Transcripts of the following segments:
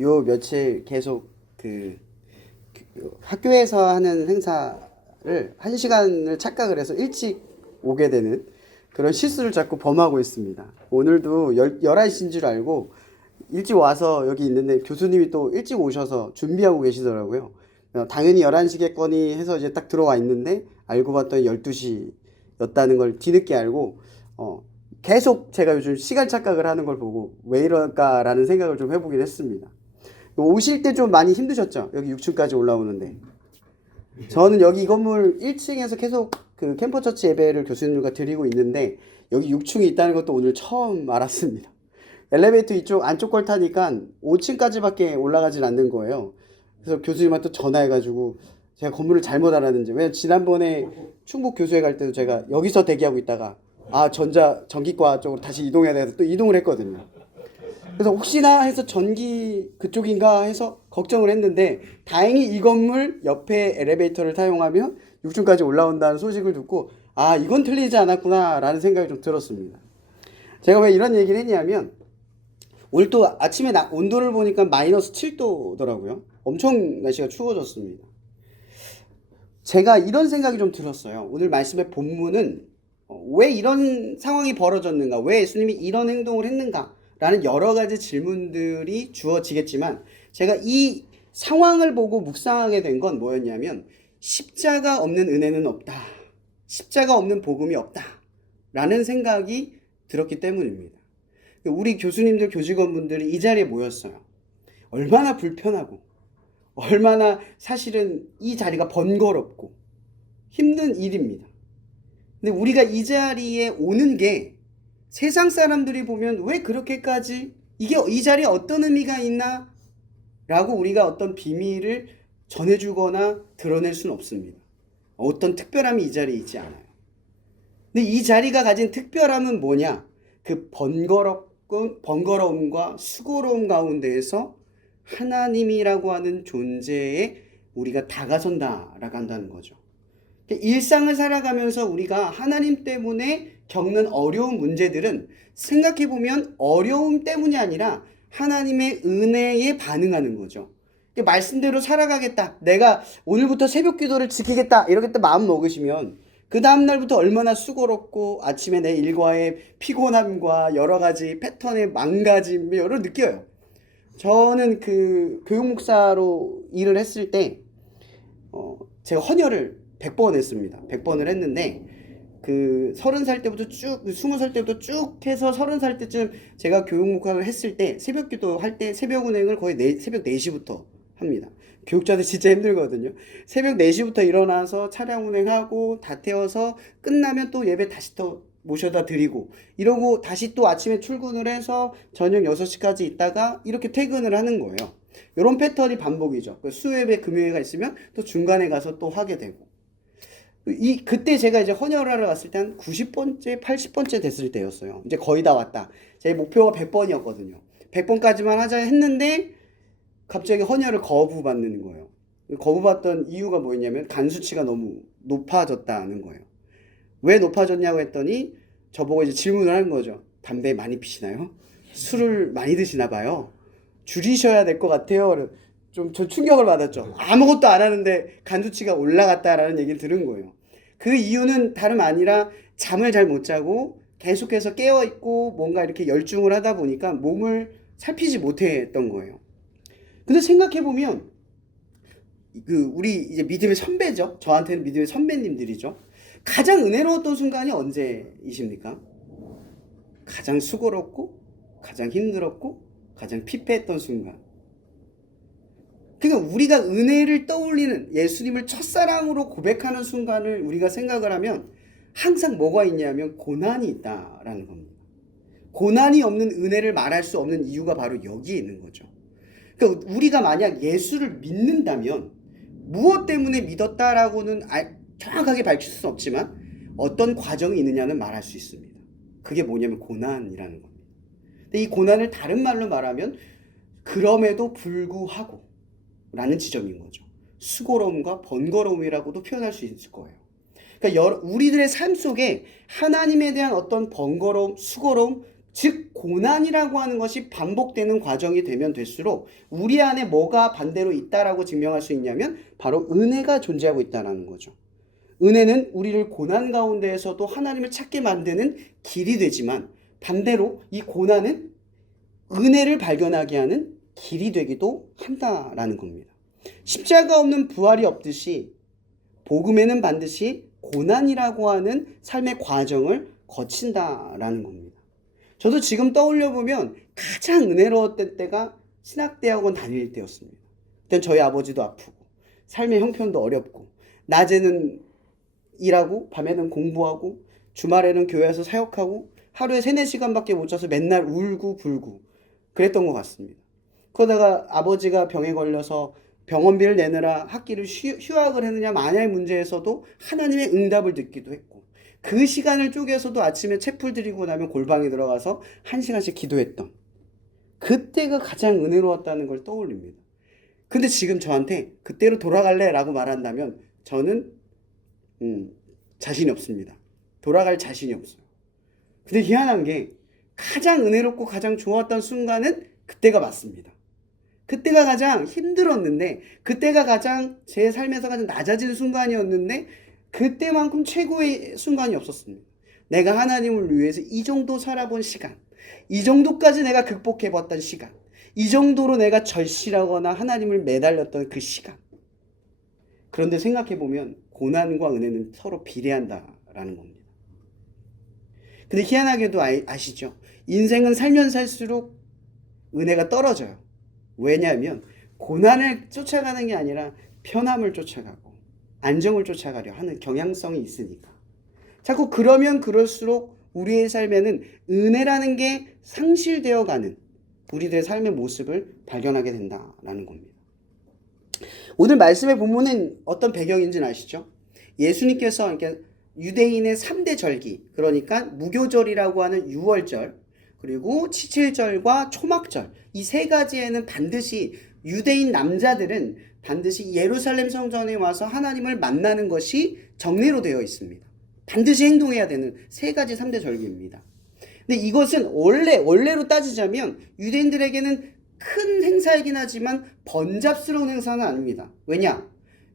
요 며칠 계속 학교에서 하는 행사를 한 시간을 착각을 해서 일찍 오게 되는 그런 실수를 자꾸 범하고 있습니다. 오늘도 11시인 줄 알고 일찍 와서 여기 있는데 교수님이 또 일찍 오셔서 준비하고 계시더라고요. 당연히 11시겠거니 해서 이제 딱 들어와 있는데 알고 봤더니 12시였다는 걸 뒤늦게 알고 계속 제가 요즘 시간 착각을 하는 걸 보고 왜 이럴까라는 생각을 좀 해보긴 했습니다. 오실 때 좀 많이 힘드셨죠? 여기 6층까지 올라오는데. 저는 여기 이 건물 1층에서 계속 그 캠퍼처치 예배를 교수님들과 드리고 있는데 여기 6층이 있다는 것도 오늘 처음 알았습니다. 엘리베이터 이쪽 안쪽 걸 타니까 5층까지밖에 올라가질 않는 거예요. 그래서 교수님한테 또 전화해가지고 제가 건물을 잘못 알았는지, 왜냐면 지난번에 충북 교수회 갈 때도 제가 여기서 대기하고 있다가 전기과 쪽으로 다시 이동해야 돼서 또 이동을 했거든요. 그래서 혹시나 해서 전기 그쪽인가 해서 걱정을 했는데 다행히 이 건물 옆에 엘리베이터를 사용하면 6층까지 올라온다는 소식을 듣고 이건 틀리지 않았구나 라는 생각이 좀 들었습니다. 제가 왜 이런 얘기를 했냐면 오늘 또 아침에 온도를 보니까 마이너스 7도더라고요. 엄청 날씨가 추워졌습니다. 제가 이런 생각이 좀 들었어요. 오늘 말씀의 본문은 왜 이런 상황이 벌어졌는가, 왜 예수님이 이런 행동을 했는가 라는 여러 가지 질문들이 주어지겠지만 제가 이 상황을 보고 묵상하게 된 건 뭐였냐면 십자가 없는 은혜는 없다, 십자가 없는 복음이 없다 라는 생각이 들었기 때문입니다. 우리 교수님들, 교직원분들이 이 자리에 모였어요. 얼마나 불편하고 얼마나 사실은 이 자리가 번거롭고 힘든 일입니다. 근데 우리가 이 자리에 오는 게 세상 사람들이 보면 왜 그렇게까지 이 자리에 어떤 의미가 있나 라고 우리가 어떤 비밀을 전해주거나 드러낼 수는 없습니다. 어떤 특별함이 이 자리에 있지 않아요. 근데 이 자리가 가진 특별함은 뭐냐? 그 번거로움과 수고로움 가운데에서 하나님이라고 하는 존재에 우리가 다가선다라고 한다는 거죠. 일상을 살아가면서 우리가 하나님 때문에 겪는 어려운 문제들은 생각해보면 어려움 때문이 아니라 하나님의 은혜에 반응하는 거죠. 말씀대로 살아가겠다, 내가 오늘부터 새벽 기도를 지키겠다 이렇게 또 마음 먹으시면 그 다음날부터 얼마나 수고롭고 아침에 내 일과의 피곤함과 여러 가지 패턴의 망가짐을 느껴요. 저는 그 교육목사로 일을 했을 때 제가 헌혈을 100번 했습니다. 100번을 했는데 그 30살 때부터 쭉 20살 때부터 쭉 해서 30살 때쯤 제가 교육목사를 했을 때 새벽 기도 할 때 새벽 운행을 거의 새벽 4시부터 합니다. 교육자들 진짜 힘들거든요. 새벽 4시부터 일어나서 차량 운행하고 다 태워서 끝나면 또 예배 다시 또 모셔다 드리고 이러고 다시 또 아침에 출근을 해서 저녁 6시까지 있다가 이렇게 퇴근을 하는 거예요. 이런 패턴이 반복이죠. 수요예배 금요일가 있으면 또 중간에 가서 또 하게 되고. 그때 제가 이제 헌혈하러 갔을 때 한 90번째, 80번째 됐을 때였어요. 이제 거의 다 왔다. 제 목표가 100번이었거든요. 100번까지만 하자 했는데 갑자기 헌혈을 거부받는 거예요. 거부받던 이유가 뭐였냐면 간 수치가 너무 높아졌다는 거예요. 왜 높아졌냐고 했더니 저보고 이제 질문을 한 거죠. 담배 많이 피시나요? 술을 많이 드시나 봐요. 줄이셔야 될 것 같아요. 좀 저 충격을 받았죠. 아무것도 안 하는데 간 수치가 올라갔다라는 얘기를 들은 거예요. 그 이유는 다름 아니라 잠을 잘 못 자고 계속해서 깨어 있고 뭔가 이렇게 열중을 하다 보니까 몸을 살피지 못했던 거예요. 근데 생각해 보면 우리 이제 믿음의 선배죠. 저한테는 믿음의 선배님들이죠. 가장 은혜로웠던 순간이 언제이십니까? 가장 수고롭고 가장 힘들었고 가장 피폐했던 순간. 그러니까 우리가 은혜를 떠올리는, 예수님을 첫사랑으로 고백하는 순간을 우리가 생각을 하면 항상 뭐가 있냐면 고난이 있다라는 겁니다. 고난이 없는 은혜를 말할 수 없는 이유가 바로 여기에 있는 거죠. 그러니까 우리가 만약 예수를 믿는다면 무엇 때문에 믿었다라고는 정확하게 밝힐 수는 없지만 어떤 과정이 있느냐는 말할 수 있습니다. 그게 뭐냐면 고난이라는 겁니다. 근데 이 고난을 다른 말로 말하면 그럼에도 불구하고 라는 지점인 거죠. 수고로움과 번거로움이라고도 표현할 수 있을 거예요. 그러니까 우리들의 삶 속에 하나님에 대한 어떤 번거로움, 수고로움, 즉 고난이라고 하는 것이 반복되는 과정이 되면 될수록 우리 안에 뭐가 반대로 있다라고 증명할 수 있냐면 바로 은혜가 존재하고 있다는 거죠. 은혜는 우리를 고난 가운데에서도 하나님을 찾게 만드는 길이 되지만 반대로 이 고난은 은혜를 발견하게 하는 길이 되기도 한다라는 겁니다. 십자가 없는 부활이 없듯이 복음에는 반드시 고난이라고 하는 삶의 과정을 거친다라는 겁니다. 저도 지금 떠올려 보면 가장 은혜로웠던 때가 신학대학원 다닐 때였습니다. 그때 저희 아버지도 아프고 삶의 형편도 어렵고 낮에는 일하고 밤에는 공부하고 주말에는 교회에서 사역하고 하루에 3-4시간밖에 못 자서 맨날 울고 불고 그랬던 것 같습니다. 그러다가 아버지가 병에 걸려서 병원비를 내느라 학기를 휴학을 했느냐 마냐의 문제에서도 하나님의 응답을 듣기도 했고 그 시간을 쪼개서도 아침에 채풀 드리고 나면 골방에 들어가서 1시간씩 기도했던 그때가 가장 은혜로웠다는 걸 떠올립니다. 근데 지금 저한테 그때로 돌아갈래? 라고 말한다면 저는 자신이 없습니다. 돌아갈 자신이 없어요. 근데 희한한 게 가장 은혜롭고 가장 좋았던 순간은 그때가 맞습니다. 그때가 가장 힘들었는데 그때가 가장 제 삶에서 가장 낮아진 순간이었는데 그때만큼 최고의 순간이 없었습니다. 내가 하나님을 위해서 이 정도 살아본 시간, 이 정도까지 내가 극복해봤던 시간, 이 정도로 내가 절실하거나 하나님을 매달렸던 그 시간. 그런데 생각해보면 고난과 은혜는 서로 비례한다라는 겁니다. 근데 희한하게도 아시죠? 인생은 살면 살수록 은혜가 떨어져요. 왜냐하면 고난을 쫓아가는 게 아니라 편함을 쫓아가고 안정을 쫓아가려 하는 경향성이 있으니까. 자꾸 그러면 그럴수록 우리의 삶에는 은혜라는 게 상실되어가는 우리들의 삶의 모습을 발견하게 된다라는 겁니다. 오늘 말씀의 본문은 어떤 배경인지는 아시죠? 예수님께서 유대인의 3대 절기, 그러니까 무교절이라고 하는 유월절, 그리고 치칠절과 초막절, 이 3가지에는 반드시 유대인 남자들은 반드시 예루살렘 성전에 와서 하나님을 만나는 것이 정례로 되어 있습니다. 반드시 행동해야 되는 3가지 3대 절기입니다. 근데 이것은 원래로 따지자면 유대인들에게는 큰 행사이긴 하지만 번잡스러운 행사는 아닙니다. 왜냐?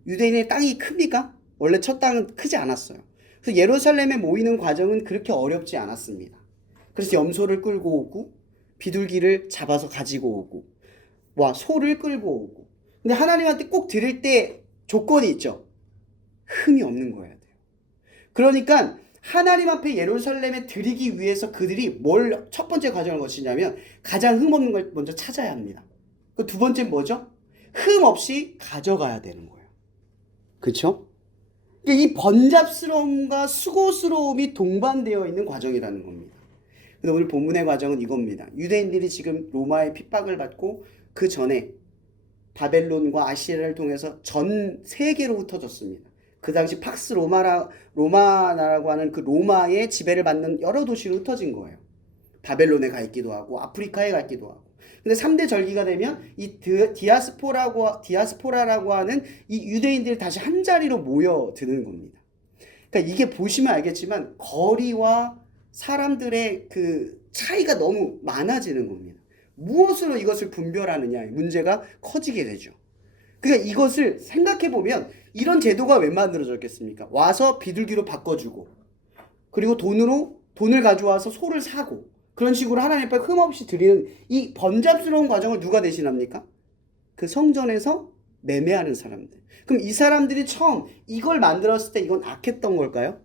유대인의 땅이 큽니까? 원래 첫 땅은 크지 않았어요. 그래서 예루살렘에 모이는 과정은 그렇게 어렵지 않았습니다. 그래서 염소를 끌고 오고 비둘기를 잡아서 가지고 오고 소를 끌고 오고. 근데 하나님한테 꼭 드릴 때 조건이 있죠. 흠이 없는 거여야 돼요. 그러니까 하나님 앞에 예루살렘에 드리기 위해서 그들이 뭘 첫 번째 과정을 거치냐면 가장 흠 없는 걸 먼저 찾아야 합니다. 그 두 번째는 뭐죠? 흠 없이 가져가야 되는 거예요. 그렇죠? 이 번잡스러움과 수고스러움이 동반되어 있는 과정이라는 겁니다. 근데 오늘 본문의 과정은 이겁니다. 유대인들이 지금 로마의 핍박을 받고 그 전에 바벨론과 아시리아를 통해서 전 세계로 흩어졌습니다. 그 당시 팍스 로마나라고 하는 그 로마의 지배를 받는 여러 도시로 흩어진 거예요. 바벨론에 가 있기도 하고 아프리카에 가 있기도 하고. 근데 3대 절기가 되면 이 디아스포라라고 하는 이 유대인들이 다시 한 자리로 모여드는 겁니다. 그러니까 이게 보시면 알겠지만 거리와 사람들의 그 차이가 너무 많아지는 겁니다. 무엇으로 이것을 분별하느냐 문제가 커지게 되죠. 그러니까 이것을 생각해보면 이런 제도가 왜 만들어졌겠습니까? 와서 비둘기로 바꿔주고 그리고 돈을 가져와서 소를 사고 그런 식으로 하나님 앞에 흠없이 드리는 이 번잡스러운 과정을 누가 대신합니까? 그 성전에서 매매하는 사람들. 그럼 이 사람들이 처음 이걸 만들었을 때 이건 악했던 걸까요?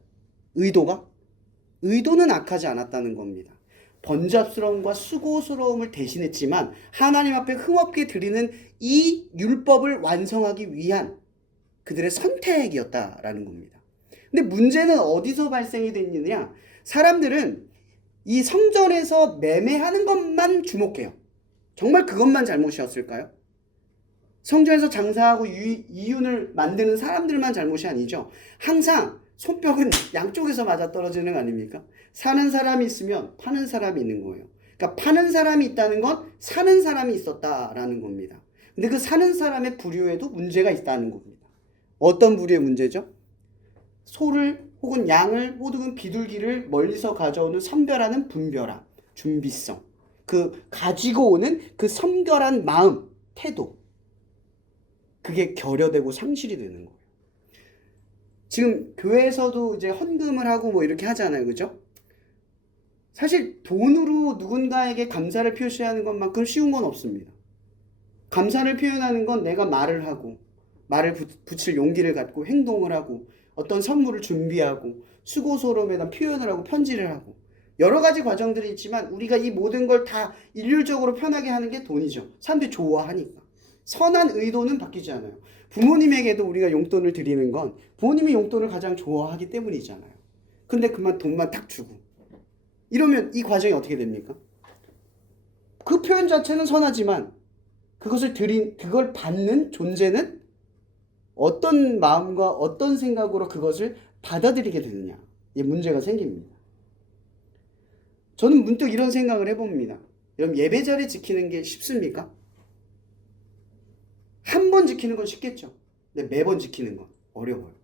의도는 악하지 않았다는 겁니다. 번잡스러움과 수고스러움을 대신했지만 하나님 앞에 흠없게 드리는 이 율법을 완성하기 위한 그들의 선택이었다라는 겁니다. 근데 문제는 어디서 발생이 됐느냐? 사람들은 이 성전에서 매매하는 것만 주목해요. 정말 그것만 잘못이었을까요? 성전에서 장사하고 이윤을 만드는 사람들만 잘못이 아니죠. 항상 손뼉은 양쪽에서 맞아떨어지는 거 아닙니까? 사는 사람이 있으면 파는 사람이 있는 거예요. 그러니까 파는 사람이 있다는 건 사는 사람이 있었다라는 겁니다. 근데 그 사는 사람의 부류에도 문제가 있다는 겁니다. 어떤 부류의 문제죠? 소를 혹은 양을 혹은 비둘기를 멀리서 가져오는 선별하는 분별함. 준비성, 그 가지고 오는 그 성결한 마음, 태도, 그게 결여되고 상실이 되는 거예요. 지금 교회에서도 이제 헌금을 하고 뭐 이렇게 하잖아요, 그죠? 사실 돈으로 누군가에게 감사를 표시하는 것만큼 쉬운 건 없습니다. 감사를 표현하는 건 내가 말을 하고, 말을 붙일 용기를 갖고 행동을 하고, 어떤 선물을 준비하고, 수고스러움에다 표현을 하고, 편지를 하고, 여러 가지 과정들이 있지만 우리가 이 모든 걸 다 일률적으로 편하게 하는 게 돈이죠. 사람들이 좋아하니까. 선한 의도는 바뀌지 않아요. 부모님에게도 우리가 용돈을 드리는 건 부모님이 용돈을 가장 좋아하기 때문이잖아요. 근데 그만 돈만 딱 주고 이러면 이 과정이 어떻게 됩니까? 그 표현 자체는 선하지만 그걸 받는 존재는 어떤 마음과 어떤 생각으로 그것을 받아들이게 되느냐, 이 문제가 생깁니다. 저는 문득 이런 생각을 해봅니다. 여러분, 예배 자리 지키는 게 쉽습니까? 한 번 지키는 건 쉽겠죠. 근데 매번 지키는 건 어려워요.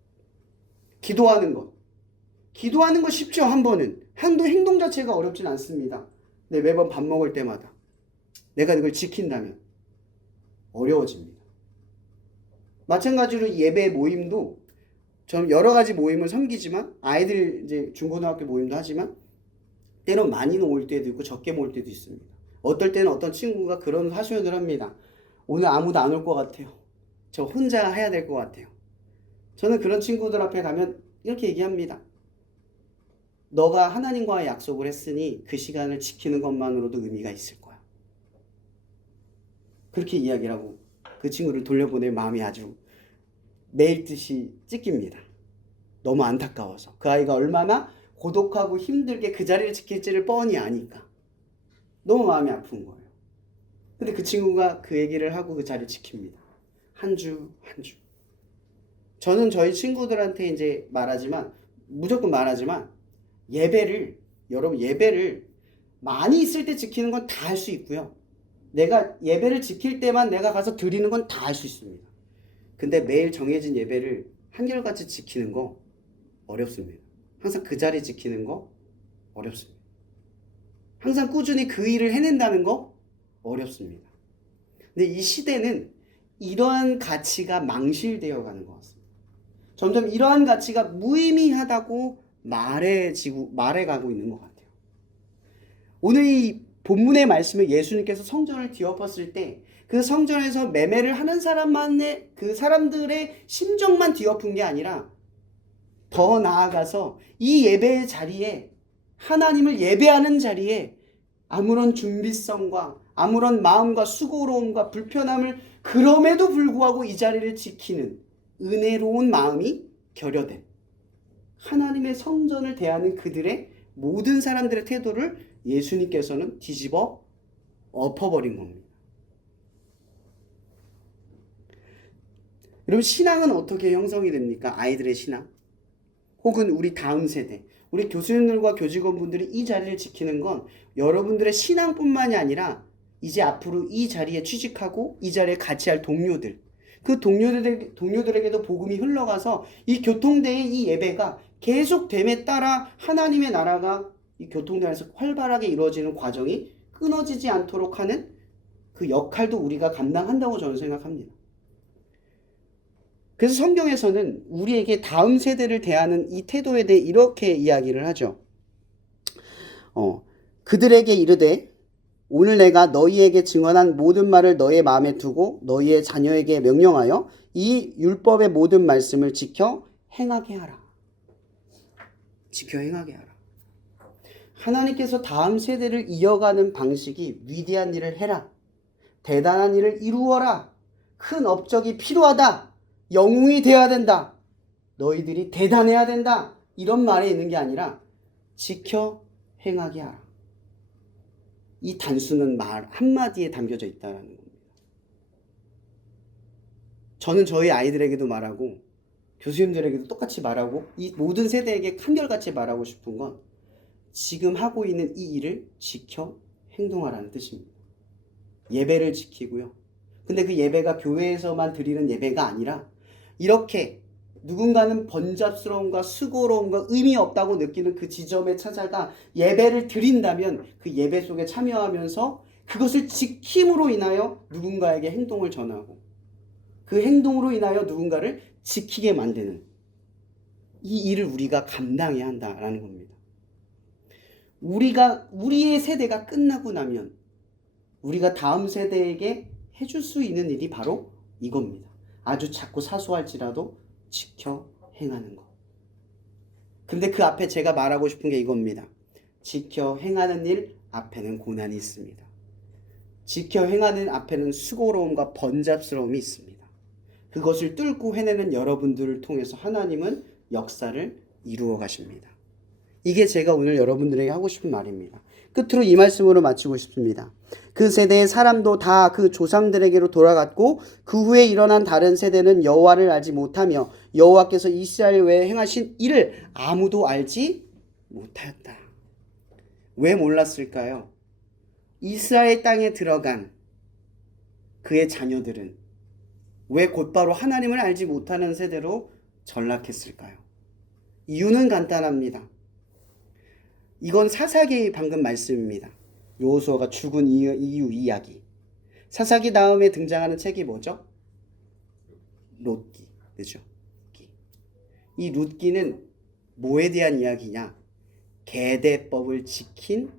기도하는 건 쉽죠. 한 번은. 행동 자체가 어렵진 않습니다. 근데 매번 밥 먹을 때마다 내가 이걸 지킨다면 어려워집니다. 마찬가지로 예배 모임도 저는 여러 가지 모임을 섬기지만, 아이들 이제 중고등학교 모임도 하지만 때론 많이 올 때도 있고 적게 모일 때도 있습니다. 어떨 때는 어떤 친구가 그런 하소연을 합니다. 오늘 아무도 안 올 것 같아요. 저 혼자 해야 될 것 같아요. 저는 그런 친구들 앞에 가면 이렇게 얘기합니다. 너가 하나님과의 약속을 했으니 그 시간을 지키는 것만으로도 의미가 있을 거야. 그렇게 이야기를 하고 그 친구를 돌려보낼 마음이 아주 매일 듯이 찢깁니다. 너무 안타까워서. 그 아이가 얼마나 고독하고 힘들게 그 자리를 지킬지를 뻔히 아니까 너무 마음이 아픈 거예요. 근데 그 친구가 그 얘기를 하고 그 자리를 지킵니다. 한 주 한 주. 저는 저희 친구들한테 이제 무조건 말하지만 여러분 예배를 많이 있을 때 지키는 건 다 할 수 있고요. 내가 예배를 지킬 때만 내가 가서 드리는 건 다 할 수 있습니다. 근데 매일 정해진 예배를 한결같이 지키는 거 어렵습니다. 항상 그 자리 지키는 거 어렵습니다. 항상 꾸준히 그 일을 해낸다는 거 어렵습니다. 근데 이 시대는 이러한 가치가 망실되어 가는 것 같습니다. 점점 이러한 가치가 무의미하다고 말해가고 있는 것 같아요. 오늘 이 본문의 말씀을 예수님께서 성전을 뒤엎었을 때 그 성전에서 매매를 하는 사람만의 그 사람들의 심정만 뒤엎은 게 아니라 더 나아가서 이 예배의 자리에, 하나님을 예배하는 자리에 아무런 준비성과 아무런 마음과 수고로움과 불편함을 그럼에도 불구하고 이 자리를 지키는 은혜로운 마음이 결여된 하나님의 성전을 대하는 그들의 모든 사람들의 태도를 예수님께서는 뒤집어 엎어버린 겁니다. 여러분, 신앙은 어떻게 형성이 됩니까? 아이들의 신앙, 혹은 우리 다음 세대, 우리 교수님들과 교직원분들이 이 자리를 지키는 건 여러분들의 신앙뿐만이 아니라 이제 앞으로 이 자리에 취직하고 이 자리에 같이 할 동료들, 그 동료들에게도 복음이 흘러가서 이 교통대의 이 예배가 계속됨에 따라 하나님의 나라가 이 교통대 안에서 활발하게 이루어지는 과정이 끊어지지 않도록 하는 그 역할도 우리가 감당한다고 저는 생각합니다. 그래서 성경에서는 우리에게 다음 세대를 대하는 이 태도에 대해 이렇게 이야기를 하죠. 그들에게 이르되 오늘 내가 너희에게 증언한 모든 말을 너희의 마음에 두고 너희의 자녀에게 명령하여 이 율법의 모든 말씀을 지켜 행하게 하라. 지켜 행하게 하라. 하나님께서 다음 세대를 이어가는 방식이 위대한 일을 해라, 대단한 일을 이루어라, 큰 업적이 필요하다, 영웅이 되어야 된다, 너희들이 대단해야 된다, 이런 말에 있는 게 아니라 지켜 행하게 하라. 이 단수는 말 한마디에 담겨져 있다는 겁니다. 저는 저희 아이들에게도 말하고 교수님들에게도 똑같이 말하고 이 모든 세대에게 한결같이 말하고 싶은 건 지금 하고 있는 이 일을 지켜 행동하라는 뜻입니다. 예배를 지키고요. 근데 그 예배가 교회에서만 드리는 예배가 아니라 이렇게 누군가는 번잡스러움과 수고로움과 의미 없다고 느끼는 그 지점에 찾아가 예배를 드린다면 그 예배 속에 참여하면서 그것을 지킴으로 인하여 누군가에게 행동을 전하고 그 행동으로 인하여 누군가를 지키게 만드는 이 일을 우리가 감당해야 한다라는 겁니다. 우리의 세대가 끝나고 나면 우리가 다음 세대에게 해줄 수 있는 일이 바로 이겁니다. 아주 작고 사소할지라도 지켜 행하는 것. 근데 그 앞에 제가 말하고 싶은 게 이겁니다. 지켜 행하는 일 앞에는 고난이 있습니다. 지켜 행하는 앞에는 수고로움과 번잡스러움이 있습니다. 그것을 뚫고 해내는 여러분들을 통해서 하나님은 역사를 이루어 가십니다. 이게 제가 오늘 여러분들에게 하고 싶은 말입니다. 끝으로 이 말씀으로 마치고 싶습니다. 그 세대의 사람도 다 그 조상들에게로 돌아갔고 그 후에 일어난 다른 세대는 여호와를 알지 못하며 여호와께서 이스라엘 외에 행하신 일을 아무도 알지 못하였다. 왜 몰랐을까요? 이스라엘 땅에 들어간 그의 자녀들은 왜 곧바로 하나님을 알지 못하는 세대로 전락했을까요? 이유는 간단합니다. 이건 사사기 방금 말씀입니다. 여호수아가 죽은 이유 이야기. 사사기 다음에 등장하는 책이 뭐죠? 룻기. 그죠? 이 룻기는 뭐에 대한 이야기냐? 계대법을 지킨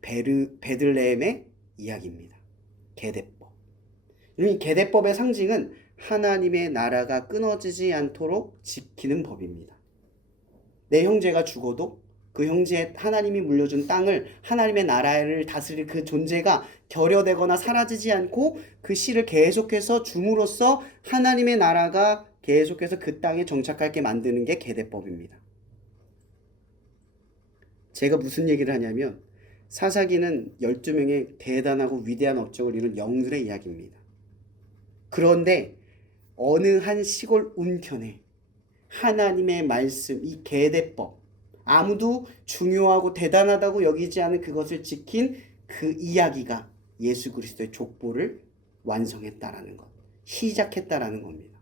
베들레헴의 이야기입니다. 계대법. 이 계대법의 상징은 하나님의 나라가 끊어지지 않도록 지키는 법입니다. 내 형제가 죽어도 그 형제 하나님이 물려준 땅을 하나님의 나라를 다스릴 그 존재가 결여되거나 사라지지 않고 그 씨를 계속해서 줌으로써 하나님의 나라가 계속해서 그 땅에 정착하게 만드는 게 계대법입니다. 제가 무슨 얘기를 하냐면 사사기는 12명의 대단하고 위대한 업적을 이룬 영들의 이야기입니다. 그런데 어느 한 시골 운편에 하나님의 말씀, 이 계대법, 아무도 중요하고 대단하다고 여기지 않은 그것을 지킨 그 이야기가 예수 그리스도의 족보를 완성했다라는 것, 시작했다라는 겁니다.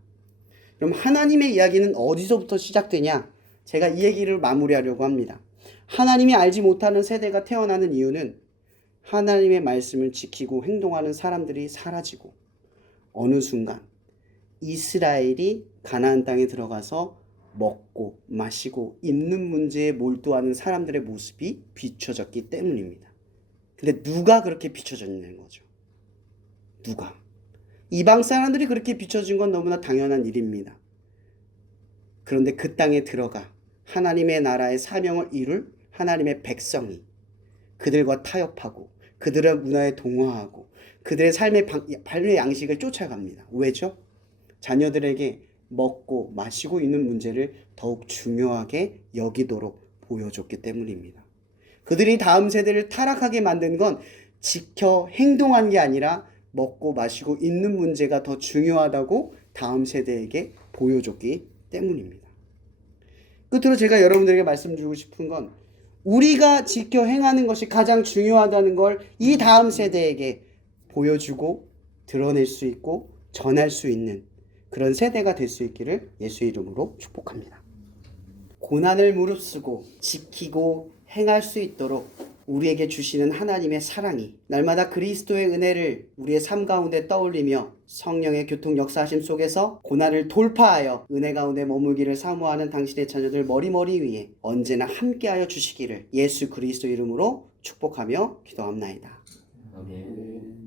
그럼 하나님의 이야기는 어디서부터 시작되냐? 제가 이 얘기를 마무리하려고 합니다. 하나님이 알지 못하는 세대가 태어나는 이유는 하나님의 말씀을 지키고 행동하는 사람들이 사라지고 어느 순간 이스라엘이 가나안 땅에 들어가서 먹고 마시고 입는 문제에 몰두하는 사람들의 모습이 비춰졌기 때문입니다. 근데 누가 그렇게 비춰졌냐는 거죠. 누가? 이방 사람들이 그렇게 비춰진 건 너무나 당연한 일입니다. 그런데 그 땅에 들어가 하나님의 나라의 사명을 이룰 하나님의 백성이 그들과 타협하고 그들의 문화에 동화하고 그들의 삶의 발의 양식을 쫓아갑니다. 왜죠? 자녀들에게 먹고 마시고 있는 문제를 더욱 중요하게 여기도록 보여줬기 때문입니다. 그들이 다음 세대를 타락하게 만든 건 지켜 행동한 게 아니라 먹고 마시고 있는 문제가 더 중요하다고 다음 세대에게 보여줬기 때문입니다. 끝으로 제가 여러분들에게 말씀드리고 싶은 건 우리가 지켜 행하는 것이 가장 중요하다는 걸 이 다음 세대에게 보여주고 드러낼 수 있고 전할 수 있는 그런 세대가 될 수 있기를 예수의 이름으로 축복합니다. 고난을 무릅쓰고 지키고 행할 수 있도록 우리에게 주시는 하나님의 사랑이 날마다 그리스도의 은혜를 우리의 삶 가운데 떠올리며 성령의 교통 역사하심 속에서 고난을 돌파하여 은혜 가운데 머물기를 사모하는 당신의 자녀들 머리머리 위에 언제나 함께하여 주시기를 예수 그리스도 이름으로 축복하며 기도합나이다. 아멘.